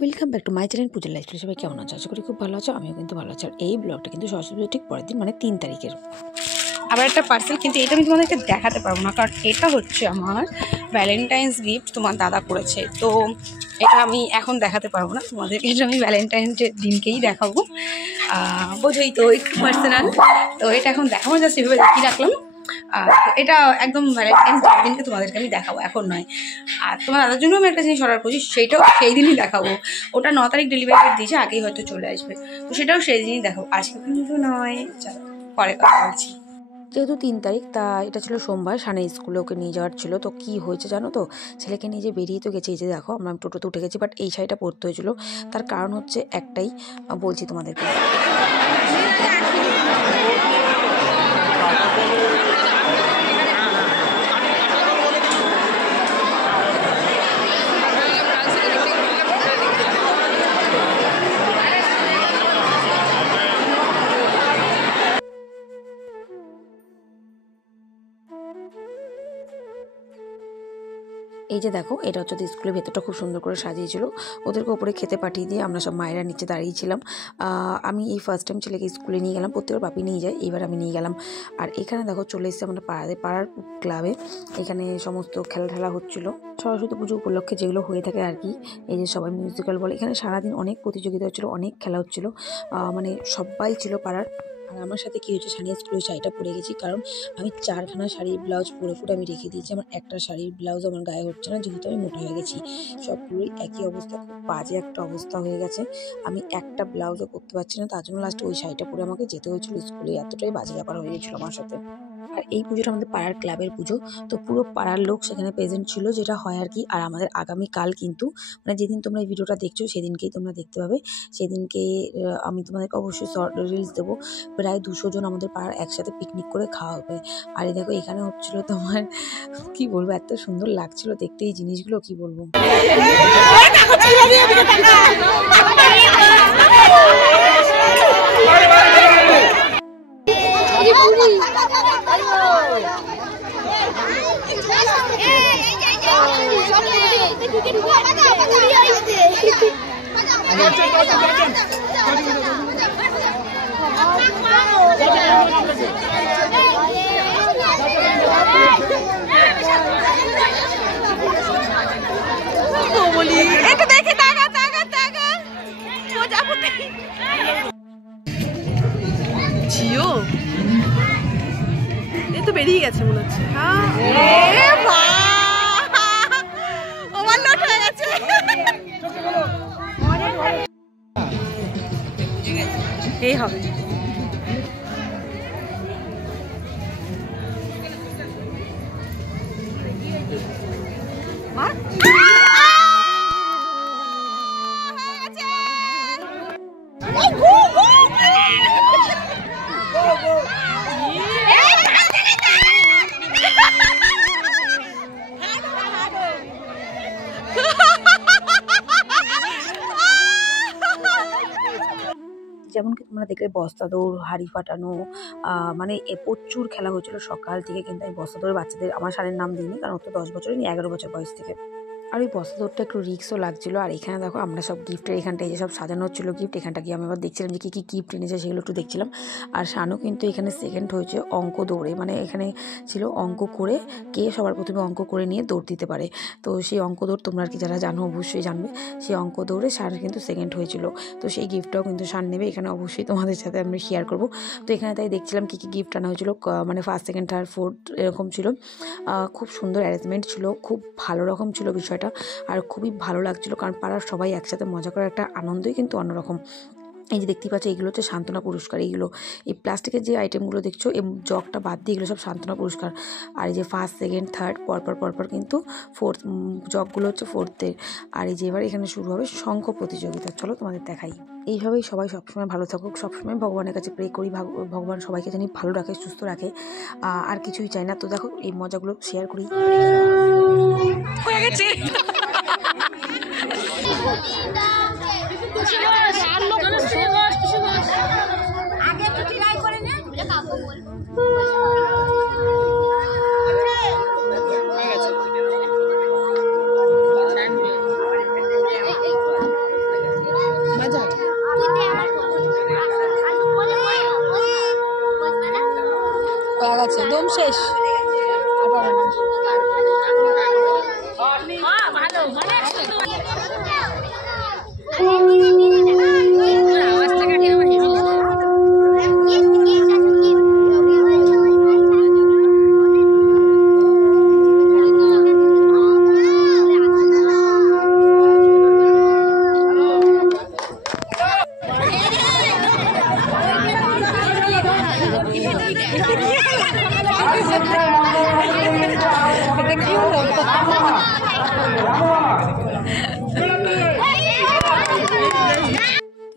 Welcome back to my channel পূজার lifestyle. সবাই কেমন আছো? আশা করি খুব ভালো আছো। আমিও কিন্তু ভালো আছি। আর এই ব্লগটা কিন্তু সরস্বতী পুজোর ঠিক পরের দিন, মানে 3 তারিখের। আবার একটা পার্সেল, কিন্তু এটা আমি তোমাদেরকে দেখাতে পারবো না, কারণ এটা হচ্ছে আমার ভ্যালেন্টাইন্স গিফট তোমার দাদা করেছে। তো এটা আমি এখন দেখাতে পারবো না তোমাদের, এটা আমি ভ্যালেন্টাইন্সের দিনকেই দেখাবো। বোঝোই তো, একটু পার্সোনাল। তো এটা এখন দেখাবো, জাস্ট এভাবে দেখিয়ে রাখলাম। তো এটা একদম ভ্যালেন্টাইন্স দিনকে তোমাদেরকে আমি দেখাবো, এখন নয়। আর তোমার দাদার জন্য আমি একটা জিনিস অর্ডার করছি, সেটাও সেই দিনই দেখাবো। ওটা 9 তারিখ ডেলিভারি ডেট দিয়েছে, আগেই হয়তো চলে আসবে। তো সেটাও সেই দিনই দেখাবো, আজকে কিন্তু নয়। চলো পরে কথা বলছি। যেহেতু 3 তারিখ, তা এটা ছিল সোমবার, সানে স্কুলে ওকে নিয়ে যাওয়ার ছিল। তো কি হয়েছে জানো তো, ছেলেকে নিয়ে যে বেরিয়ে তো গেছে। এই যে দেখো, আমরা টোটোতে উঠে গেছি, বাট এই শাড়িটা পরতে হয়েছিল। তার কারণ হচ্ছে একটাই, বলছি তোমাদেরকে। এই যে দেখো, এটা হচ্ছে স্কুলের ভেতরটা খুব সুন্দর করে সাজিয়েছিল। ওদেরকে ওপরে খেতে পাঠিয়ে দিয়ে আমরা সব মায়েরা নিচে দাঁড়িয়েছিলাম। আমি এই ফার্স্ট টাইম ছেলেকে স্কুলে নিয়ে গেলাম। প্রত্যেকবার বাপি নিয়ে যায়, এইবার আমি নিয়ে গেলাম। আর এখানে দেখো চলে এসেছে আমরা পাড়ার ক্লাবে। এখানে সমস্ত খেলা হচ্ছিল সরস্বতী পুজো উপলক্ষে, যেগুলো হয়ে থাকে আর কি। এই যে সবাই মিউজিক্যাল বলে, এখানে সারাদিন অনেক প্রতিযোগিতা হচ্ছিলো, অনেক খেলা হচ্ছিলো। মানে সবাই ছিল পাড়ার। আর আমার সাথে কি হচ্ছে, সানিয়া স্কুলের শাড়িটা পরে গেছি, কারণ আমি 4খানা শাড়ির ব্লাউজ পরে আমি রেখে দিয়েছি। আমার একটা শাড়ির ব্লাউজ আমার গায়ে হচ্ছে না, যেহেতু আমি মোটা হয়ে গেছি। সবগুলোই একই অবস্থা, খুব বাজে একটা অবস্থা হয়ে গেছে। আমি একটা ব্লাউজও করতে পারছি না, তার জন্য লাস্টে ওই শাড়িটা পরে আমাকে যেতে হয়েছিল স্কুলে। এতটাই বাজে ব্যাপার হয়ে গেছিলো আমার সাথে। আর এই পুজোটা আমাদের পাড়ার ক্লাবের পুজো, তো পুরো পাড়ার লোক সেখানে প্রেজেন্ট ছিল, যেটা হয় আর কি। আর আমাদের আগামীকাল কিন্তু, মানে যেদিন তোমরা এই ভিডিওটা দেখছো সেদিনকেই তোমরা দেখতে পাবে। সেদিনকে আমি তোমাদেরকে অবশ্যই রিলস দেবো। প্রায় 200 জন আমাদের পাড়ার একসাথে পিকনিক করে খাওয়া হবে। আর এই দেখো, এখানে হচ্ছিল তোমার, কি বলবো, এত সুন্দর লাগছিল দেখতে এই জিনিসগুলো, কি বলবো। একটু দেখে তাকা জিও, এই তো বেরিয়ে গেছে মনে হচ্ছে। ওভারলোড হয়ে গেছে। এই হবে যেমন কি তোমরা দেখলে বস্তা দৌড়, হাড়ি ফাটানো, মানে প্রচুর খেলা হয়েছিল সকাল থেকে। কিন্তু আমি বস্তা দৌড়ে বাচ্চাদের, আমার সারের নাম দিইনি, কারণ ও তো 10 বছরের, 11 বছর বয়স থেকে। আর ওই বস্তা দৌড়টা একটু রিক্সও লাগছিলো। আর এখানে দেখো, আমরা সব গিফটের এখানটায় যে সব সাজানো হচ্ছিলো গিফট, এখানটা গিয়ে আমি আবার দেখছিলাম যে কী গিফট এনেছে, সেগুলো একটু দেখছিলাম। আর শানু কিন্তু এখানে সেকেন্ড হয়েছে অঙ্ক দৌড়ে। মানে এখানে ছিল অঙ্ক করে কে সবার প্রথমে অঙ্ক করে নিয়ে দৌড় দিতে পারে। তো সেই অঙ্ক দৌড় তোমরা আর কি যারা জানো অবশ্যই জানবে। সেই অঙ্ক দৌড়ে শান কিন্তু সেকেন্ড হয়েছিল। তো সেই গিফটটাও কিন্তু শান নেবে, এখানে অবশ্যই তোমাদের সাথে আমি শেয়ার করবো। তো এখানে তাই দেখছিলাম কী গিফট আনা হয়েছিল, মানে ফার্স্ট, সেকেন্ড, থার্ড, ফোর্থ এরকম ছিল। খুব সুন্দর অ্যারেঞ্জমেন্ট ছিল, খুব ভালো রকম ছিল বিষয়টা। আর খুবই ভালো লাগছিলো, কারণ পাড়ার সবাই একসাথে মজা করার একটা আনন্দই কিন্তু অন্যরকম। এই যে দেখতেই পাচ্ছ, এগুলো হচ্ছে সান্ত্বনা পুরস্কার। এইগুলো, এই প্লাস্টিকের যে আইটেমগুলো দেখছো, এই জগটা বাদ দিয়ে এগুলো সব সান্ত্বনা পুরস্কার। আর এই যে ফার্স্ট, সেকেন্ড, থার্ড পরপর কিন্তু ফোর্থ জগগুলো হচ্ছে ফোর্থের। আর এই যে এবার এখানে শুরু হবে শঙ্খ প্রতিযোগিতা। চলো তোমাদের দেখাই। এইভাবেই সবাই সবসময় ভালো থাকুক, সবসময় ভগবানের কাছে প্রে করি, ভগবান সবাইকে জানি ভালো রাখে, সুস্থ রাখে। আর কিছুই চাই না। তো দেখো, এই মজাগুলো শেয়ার করি। হয়ে গেছে। আগে তো ট্রাই করে নে, কাউকে বলবো। তো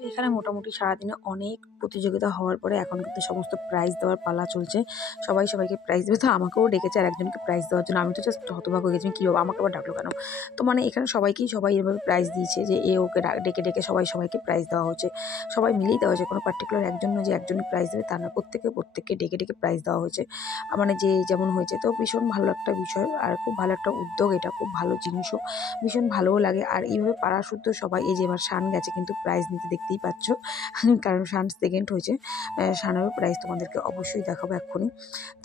এখানে মোটামুটি সারাদিনে অনেক প্রতিযোগিতা হওয়ার পরে এখন কিন্তু সমস্ত প্রাইজ দেওয়ার পালা চলছে। সবাই সবাইকে প্রাইজ দেবে, তো আমাকেও ডেকেছে আর একজনকে প্রাইজ দেওয়ার জন্য। আমি তো জাস্ট হতবাক হয়ে গেছি, কী হবে আমাকে আবার ডাকলো কেন। তো মানে এখানে সবাই এভাবে প্রাইজ দিয়েছে যে এ ওকে ডেকে ডেকে সবাইকে প্রাইজ দেওয়া হচ্ছে। সবাই মিলেই দেওয়া হয়েছে, কোনো পার্টিকুলার একজন যে একজনকে প্রাইজ দেবে তা না, প্রত্যেককে ডেকে ডেকে প্রাইজ দেওয়া হয়েছে, মানে যে যেমন হয়েছে। তো ভীষণ ভালো একটা বিষয় আর খুব ভালো একটা উদ্যোগ, এটা খুব ভালো জিনিসও, ভীষণ ভালোও লাগে। আর এইভাবে পাড়া শুদ্ধ সবাই, এই যে এবার শান গেছে কিন্তু প্রাইজ নিতে, দেখতেই পাচ্ছ, কারণ শান সেকেন্ড হয়েছে। শানেরও প্রাইজ তোমাদেরকে অবশ্যই দেখাবো এক্ষুনি।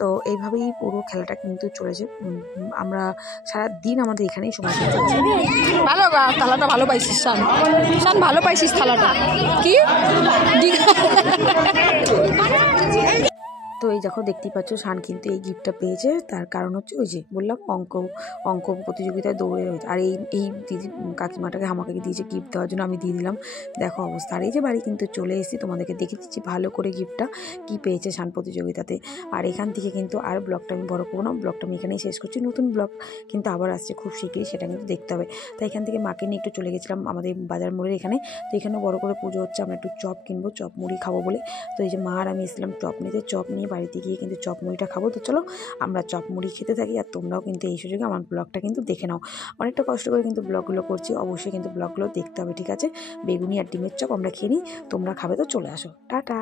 তো এইভাবেই পুরো খেলাটা কিন্তু চলেছে। আমরা সারাদিন আমাদের এখানেই সময় কাটাচ্ছি। ভালো থালাটা ভালো পাইছিস শান, শান ভালো পাইছিস থালাটা কি। তো এই দেখো দেখতেই পাচ্ছ শান কিন্তু এই গিফটটা পেয়েছে, তার কারণ হচ্ছে ওই যে বললাম অঙ্ক প্রতিযোগিতায় দৌড়ে রয়েছে। আর এই দিদি কাকিমাটাকে আমাকে দিয়েছে গিফট দেওয়ার জন্য, আমি দিয়ে দিলাম। দেখো অবস্থা। আর এই যে বাড়ি কিন্তু চলে এসেছি, তোমাদেরকে দেখে দিচ্ছি ভালো করে গিফটটা কী পেয়েছে শান প্রতিযোগিতাতে। আর এখান থেকে কিন্তু আর ব্লগটা আমি বড় করবো না, ব্লগটা আমি এখানেই শেষ করছি। নতুন ব্লগ কিন্তু আবার আসছে খুব শীঘ্রই, সেটা কিন্তু দেখতে হবে। তাই এখান থেকে মাকে নিয়ে একটু চলে গেছিলাম আমাদের বাজার মোড়ের এখানে। তো এখানেও বড় করে পুজো হচ্ছে, আমরা একটু চপ কিনবো, চপ মুড়ি খাবো বলে। তো এই যে মা আর আমি এসেছিলাম চপ নিতে, চপ নিয়ে বাড়িতে গিয়ে কিন্তু চপ মুড়িটা খাবো। তো চলো আমরা চপ মুড়ি খেতে থাকি, আর তোমরাও কিন্তু এই সুযোগে আমার ব্লগটা কিন্তু দেখে নাও। অনেকটা কষ্ট করে কিন্তু ব্লগগুলো করছি, অবশ্যই কিন্তু ব্লগগুলো দেখতে হবে, ঠিক আছে। বেগুনি আর ডিমের চপ আমরা খেয়ে নিই, তোমরা খাবে তো চলে আসো। টাটা।